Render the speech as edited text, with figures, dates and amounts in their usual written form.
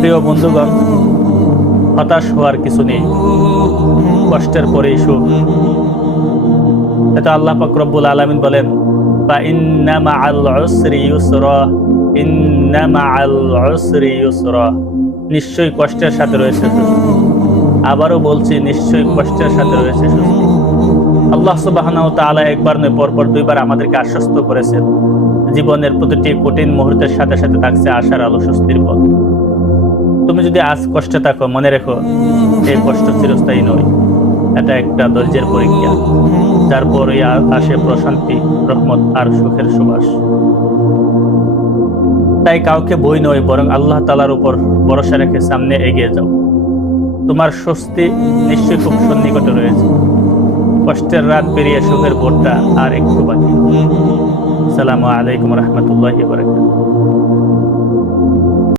প্রিয় বন্ধুগণ, হতাশ হওয়ার কিছু নেই, কষ্টের পরেই সুখ। এটা আল্লাহ পাক রব্বুল আলামিন বলেন, ফাইন্না মাআল উসরি ইউসরা, ইন্না মাআল উসরি ইউসরা, নিশ্চয়ই কষ্টের সাথে রয়েছে স্বস্তি। আবারও বলছি, নিশ্চয়ই কষ্টের সাথে রয়েছে স্বস্তি। আল্লাহ সুবহানাহু ওয়া তাআলা একবার নয়, পরপর দুইবার আমাদেরকে আশ্বস্ত করেছেন, জীবনের প্রতিটি কঠিন মুহূর্তের সাথে সাথে থাকছে আশার আলো, স্বস্তির পথ। তুমি যদি আজ কষ্টে থাকো, মনে রেখো এই কষ্ট চিরস্থায়ী নয়। এটা একটা ধৈর্যের পরীক্ষা, যার পরে আসে প্রশান্তি, রহমত আর সুখের সুবাস। তাই কাউকে বই নয়, বরং আল্লাহ তাআলার উপর ভরসা রেখে সামনে এগিয়ে যাও। তোমার স্বস্তি নিশ্চয়ই খুব সন্নিকটে রয়েছে। কষ্টের রাত পেরিয়ে সুখের ভোরটা আর একটু বাকি। আসসালামু আলাইকুম রহমতুল্লাহি ওয়া বারাকাতুহু।